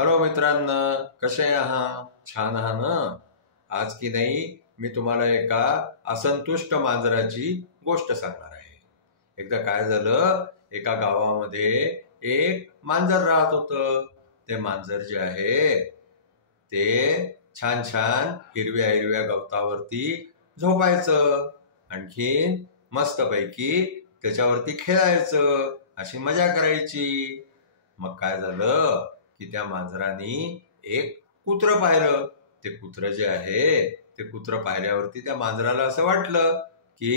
Hello मित्रांनो, कसे आहात? छान आहात ना? आज की नाही मी तुम्हाला एका असंतुष्ट मांजराची गोष्ट सांगणार आहे. एकदा काय झालं, एका गावामध्ये एक मांजर राहत होतं. ते मांजर जे आहे ते छान छान हिरव्या हिरव्या गवतावरती झोपायचं, आणखीन मस्तपैकी त्याच्यावरती खेळायचं, अशी मजा करायची. मग काय झालं की त्या मांजराने एक कुत्रं पाहिलं. ते कुत्रं जे आहे ते कुत्रं पाहिल्यावरती त्या मांजराला असं वाटलं की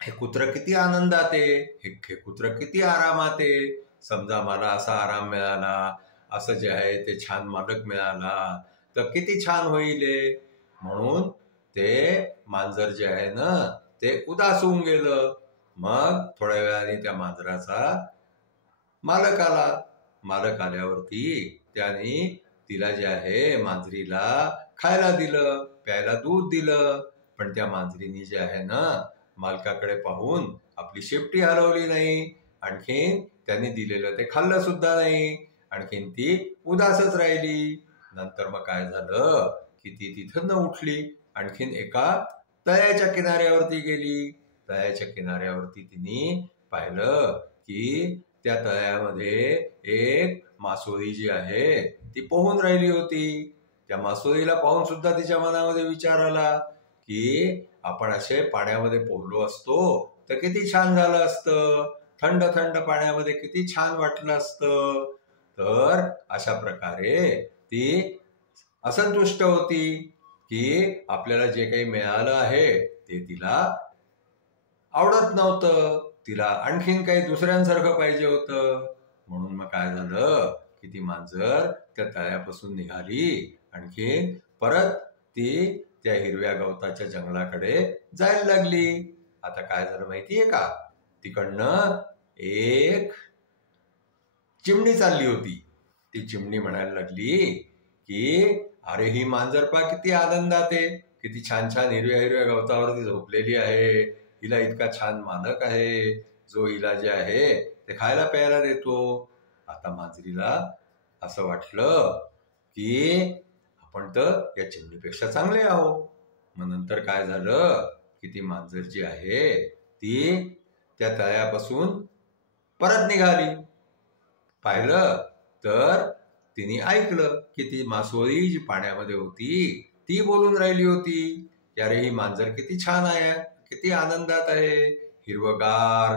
हे कुत्रं किती आनंदात आहे, हे कुत्रं किती आरामात आहे. समजा मला असा आराम मिळाला, असं जे आहे ते छान मालक मिळाला तर किती छान होईल. म्हणून ते मांजर जे आहे ना ते उदास होऊन गेलं. मग थोड्या वेळाने त्या मांजराचा मालक आला. मालक आल्यावरती त्याने तिला जे आहे मांजरीला खायला दिलं, प्यायला दूध दिलं. पण त्या मांजरीने जे आहे ना मालकाकडे पाहून आपली शेपटी हलवली नाही, आणखीन त्यांनी दिलेलं ते खाल्लं सुद्धा नाही, आणखीन ती उदासच राहिली. नंतर मग काय झालं की ती तिथं न उठली, आणखीन एका तळ्याच्या किनाऱ्यावरती गेली. तळ्याच्या किनाऱ्यावरती तिने पाहिलं की त्या तळ्यामध्ये एक मासोळी जी आहे ती पोहून राहिली होती. त्या मासोळीला पाहून सुद्धा तिच्या मनामध्ये विचार आला की आपण असे पाण्यामध्ये पोहलो असतो तर किती छान झालं असतं, थंड थंड पाण्यामध्ये किती छान वाटलं असतं. तर अशा प्रकारे ती असंतुष्ट होती की आपल्याला जे काही मिळालं आहे ते तिला आवडत नव्हतं, तिला आणखीन काही दुसऱ्यांसारखं पाहिजे होतं. म्हणून मग काय झालं की ती मांजर त्या तळ्यापासून निघाली, आणखीन परत ती त्या हिरव्या गवताच्या जंगलाकडे जायला लागली. आता काय झालं माहितीये का, तिकडनं एक चिमणी चालली होती. ती चिमणी म्हणायला लागली की अरे ही मांजर पा किती आनंदात आहे, किती छान छान हिरव्या हिरव्या गवतावरती झोपलेली आहे. हिला इतका छान मालक आहे जो हिला जे आहे ते खायला प्यायला देतो. आता मांजरीला असं वाटलं की आपण तर या चिमणीपेक्षा चांगले आहोत. मग नंतर काय झालं की ती मांजर जी आहे ती त्या तळ्यापासून परत निघाली. पाहिलं तर तिने ऐकलं की ती मासोळी जी पाण्यामध्ये होती ती बोलून राहिली होती की अरे ही मांजर किती छान आहे, किती आनंदात आहे, हिरवगार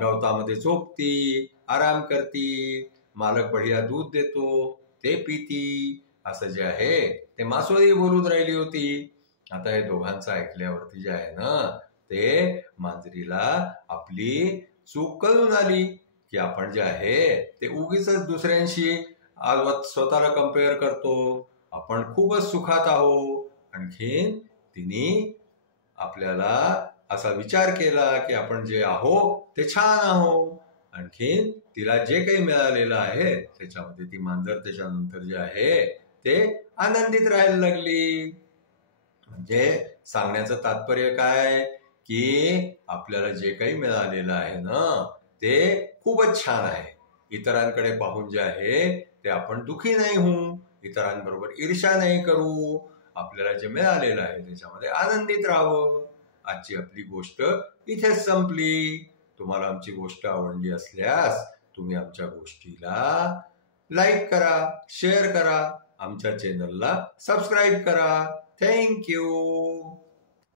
गवतामध्ये झोपती, आराम करती, मालक बढिया दूध देतो ते पिती, असं जे आहे ते मासोळी बोलून राहिली होती. आता हे दोघांचं ऐकल्यावरती जे आहे ना ते मांजरीला आपली चूक कळून आली की आपण जे आहे ते उगीच दुसऱ्यांशी स्वतःला कम्पेअर करतो, आपण खूपच सुखात आहोत. आणखीन तिने आपल्याला असा विचार केला की आपण जे आहो ते छान आहो. आणखीन तिला जे काही मिळालेलं आहे त्याच्यामध्ये ती मांजर त्याच्यानंतर जे आहे ते आनंदित राहायला लागली. म्हणजे सांगण्याचं तात्पर्य काय की आपल्याला जे काही मिळालेलं आहे ना ते खूपच छान आहे. इतरांकडे पाहून जे आहे ते आपण दुखी नाही होऊ, इतरांबरोबर ईर्ष्या नाही करू, आपल्याला जे मिळालेलं आहे त्याच्यामध्ये आनंदित राहावं. आजची आपली गोष्ट इथेच संपली. तुम्हाला आमची गोष्ट आवडली असल्यास तुम्ही आमच्या गोष्टीला लाईक करा, शेअर करा, आमच्या चॅनलला सबस्क्राईब करा. थँक्यू.